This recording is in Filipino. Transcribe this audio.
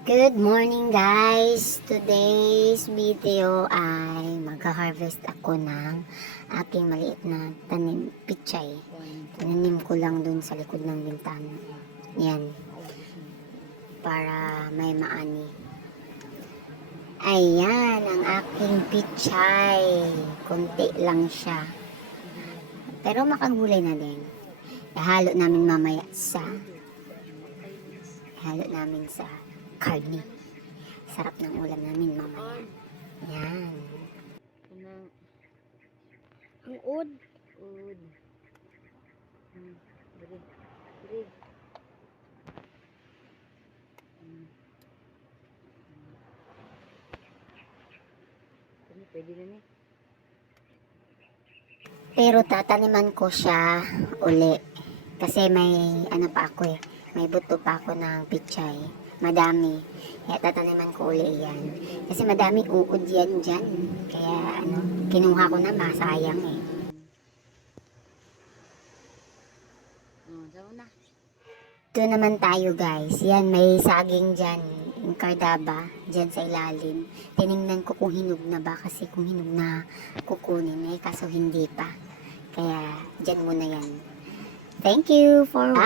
Good morning guys! Today's video ay mag-harvest ako ng aking maliit na tanim, pichay. Tinanim ko lang dun sa likod ng bintana. Yan. Para may maani. Ayan ang aking pichay. Kunti lang siya. Pero makagulay na din. Ihalo namin mamaya sa karne. Sarap ng ulam namin mamaya. Yan. Ang ud. Ud. Dali. Dali. Pwede na ni. Pero tataniman ko siya uli. Kasi may ano pa ako eh. May buto pa ako ng pichay. Madami. Kaya tataniman ko uli yan. Kasi madaming uod yan dyan. Kaya ano, kinuha ko na masayang eh. Daw na. Ito naman tayo guys. Yan, may saging dyan. Yung kardaba, dyan sa ilalim. Tinignan ko kung hinog na ba. Kasi kung hinog na, kukunin eh. Kaso hindi pa. Kaya, dyan muna yan. Thank you for watching.